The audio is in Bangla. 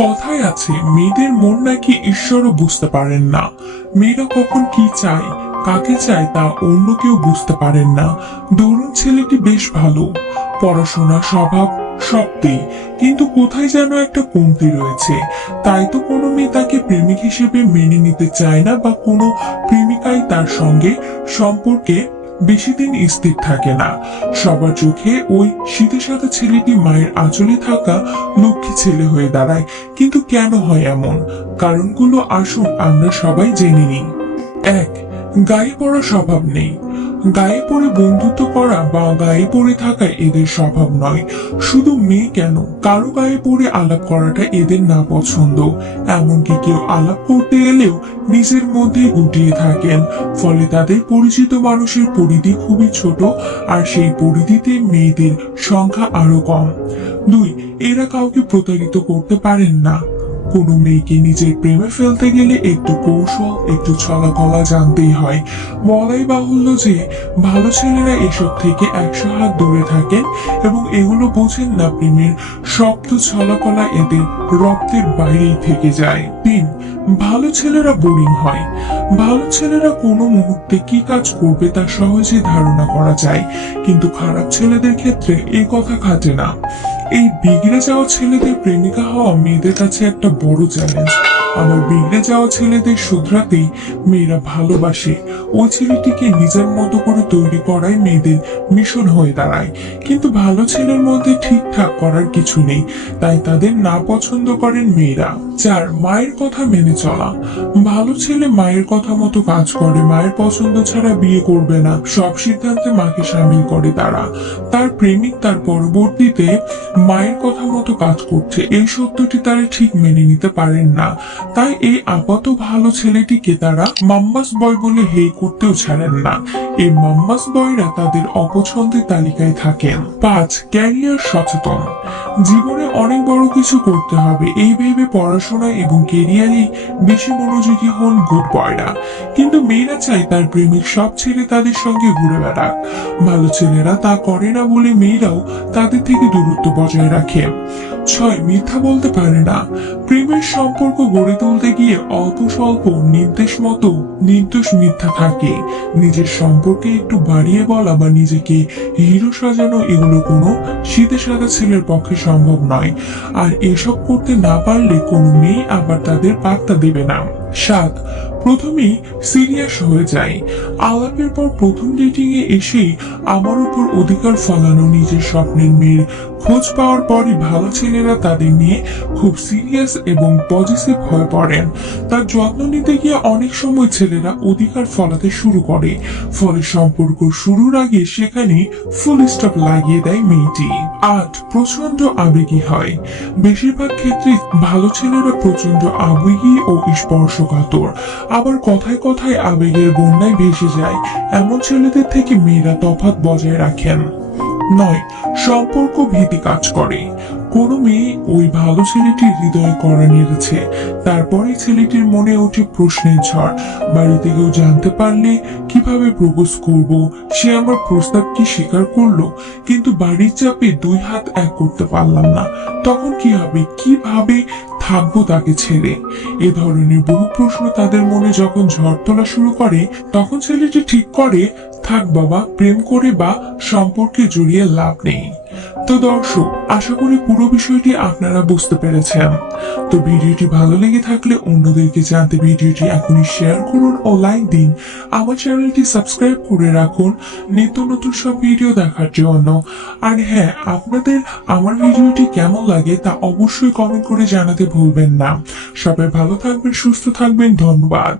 কথায় আছে মেয়েদের মন নাকি ঈশ্বরও বুঝতে পারেন না। মেয়েরা কখন কি চায়, কাকে চায় তা অন্য কেউ বুঝতে পারেন না। ধরুন ছেলেটি বেশ ভালো, পড়াশোনা, স্বভাব সবই, কিন্তু কোথায় যেন একটা কমতি রয়েছে। তাই তো কোনো মেয়ে তাকে প্রেমিক হিসেবে মেনে নিতে চায় না, বা কোনো প্রেমিকাই তার সঙ্গে সম্পর্কে বেশি দিন স্থির থাকে না। সবার চোখে ওই শীতের সাথে ছেলেটি মায়ের আঁচলে থাকা লক্ষ্মী ছেলে হয়ে দাঁড়ায়। কিন্তু কেন হয় এমন? কারণগুলো আসুন আমরা সবাই জেনে নিই। 1. গায়ে পড়া স্বভাব নেই। গায়ে পড়ে বন্ধুত্ব করা বা গায়ে পড়ে থাকা এদের স্বভাব নয়। শুধু মেয়ে কেন, কারো গায়ে পড়ে আলাপ করাটা এদের না পছন্দ। এমনকি কেউ আলাপ করতে এলেও নিজের মধ্যে গুটিয়ে থাকেন। ফলে তাদের পরিচিত মানুষের পরিধি খুবই ছোট, আর সেই পরিধিতে মেয়েদের সংখ্যা আরো কম। 2. এরা কাউকে প্রতারিত করতে পারেন না। কোনো মেয়েকে নিজের প্রেমে ফেলতে গেলে একটু কৌশল, একটু ছলাকলা জানতেই হয়। বলাই বাহুল্য যে ভালো ছেলেরা এসব থেকে 100 হাত দূরে থাকেন এবং এগুলো বোঝেন না। প্রেমের শব্দ ছলাকলা এদের রক্তের বাইরেই থেকে যায়। 3. ভালো ছেলেরা বোরিং হয়। ভালো ছেলেরা কোনো মুহূর্তে কি কাজ করবে তা সহজে ধারণা করা যায়, কিন্তু খারাপ ছেলেদের ক্ষেত্রে এ কথা খাটে না। এই বিগড়ে যাওয়া ছেলেদের প্রেমিকা হওয়া মেয়েদের কাছে একটা বড় চ্যালেঞ্জ। আবার বিগড়ে যাওয়া ছেলেদের শুধরাতেই মেয়েরা ভালোবাসে। ওই ছেলেটিকে নিজের মতো করে তৈরি করাই মেয়েদের মিশন হয়ে দাঁড়ায়। কিন্তু ভালো ছেলের মধ্যে ঠিকঠাক করার কিছু নেই, তাই তাদের না পছন্দ করেন মেয়েরা। 4. মায়ের কথা মেনে চলা। ভালো ছেলে মায়ের কথা মতো কাজ করে, মায়ের পছন্দ ছাড়া বিয়ে করবে না। সব সিদ্ধান্তে মাকে সামিল করে তারা। তার প্রেমিক তার পরবর্তীতে মায়ের কথা মতো কাজ করছে, এই সত্যটি তারা ঠিক মেনে নিতে পারেন না। তাই এই আপাত ভালো ছেলেটিকে তারা মাম্মাস বয় বলে হেই করতেও ছাড়েন না। এই মাম্মাস বয়রা তাদের অপছন্দের তালিকায় থাকেন। 5. ক্যারিয়ার সচেতন। জীবনে অনেক বড় কিছু করতে হবে এই ভেবে পড়াশোনা এবং ক্যারিয়ারে বেশি মনোযোগী হন গুড বয়রা। কিন্তু মেয়েরা চায় তার প্রেমিক সব ছেড়ে তাদের সঙ্গে ঘুরে বেড়াক। ভালো ছেলেরা তা করে না বলে মেয়েরাও তাদের থেকে দূরত্ব বজায় রাখে। 6. মিথ্যা বলতে পারে না। প্রেমের সম্পর্ক গড়ে তুলতে গিয়ে অল্প স্বল্প নির্দোষ মিথ্যা থাকে। নিজের সম্পর্কে একটু বাড়িয়ে বলা বা নিজেকে হিরো সাজানো, এগুলো কোনো শীতে সাদা ছেলের পক্ষে সম্ভব নয়। আর এসব করতে না পারলে কোনো মেয়ে আবার তাদের পাত্তা দেবে না। 7. প্রথমেই সিরিয়াস হয়ে যায়। আলাপের পর প্রথম ডেটিং এ এসেই আমার উপর অধিকার ফলানো নিজের স্বপ্নের মেয়ের খোঁজ পাওয়ার পরই ভালো ছেলেরা তাদের নিয়ে খুব সিরিয়াস এবং পজিটিভ হয়ে পড়েন। তার যত্ন নিতে গিয়ে অনেক সময় ছেলেরা অধিকার ফলাতে শুরু করে, ফলে সম্পর্ক শুরুর আগে সেখানে ফুল স্টপ লাগিয়ে দেয় মেয়েটি। 8. প্রচন্ড আবেগী হয়। বেশিরভাগ ক্ষেত্রে ভালো ছেলেরা প্রচন্ড আবেগী ও স্পর্শকাতর, আবার কথায় কথায় আবেগের বন্যায় ভেসে যায়। এমন ছেলেদের থেকে মেয়েরা তফাৎ বজায় রাখেন। 9. সম্পর্ক ভীতি কাজ করে। কোনো মেয়ে ওই ভালো ছেলেটির হৃদয়ে কড়া নেড়েছে, তারপরে ছেলেটির মনে ওঠে প্রশ্নের ঝড়। বাড়িতে কেউ জানতে পারলে কিভাবে প্রপোজ করব, সে আমার প্রস্তাব কি স্বীকার করলো, কিন্তু বাড়ির চাপে 2 হাত এক করতে পারলাম না, তখন কি হবে, কিভাবে থাকবো তাকে ছেড়ে। এ ধরনের বহু প্রশ্ন তাদের মনে যখন ঝড় তোলা শুরু করে, তখন ছেলেটি ঠিক করে থাক বাবা, প্রেম করে বা সম্পর্কে জড়িয়ে লাভ নেই। তো দর্শক, আশা করি পুরো বিষয়টি আপনারা বুঝতে পেরেছেন। তো ভিডিওটি ভালো লেগে থাকলে অন্যদেরকে জানতে ভিডিওটি এখনই শেয়ার করুন ও লাইক দিন। আমার চ্যানেলটি সাবস্ক্রাইব করে রাখুন নিত্য নতুন সব ভিডিও দেখার জন্য। আর হ্যাঁ, আপনাদের আমার ভিডিওটি কেমন লাগে তা অবশ্যই কমেন্ট করে জানাতে ভুলবেন না। সবাই ভালো থাকবেন, সুস্থ থাকবেন, ধন্যবাদ।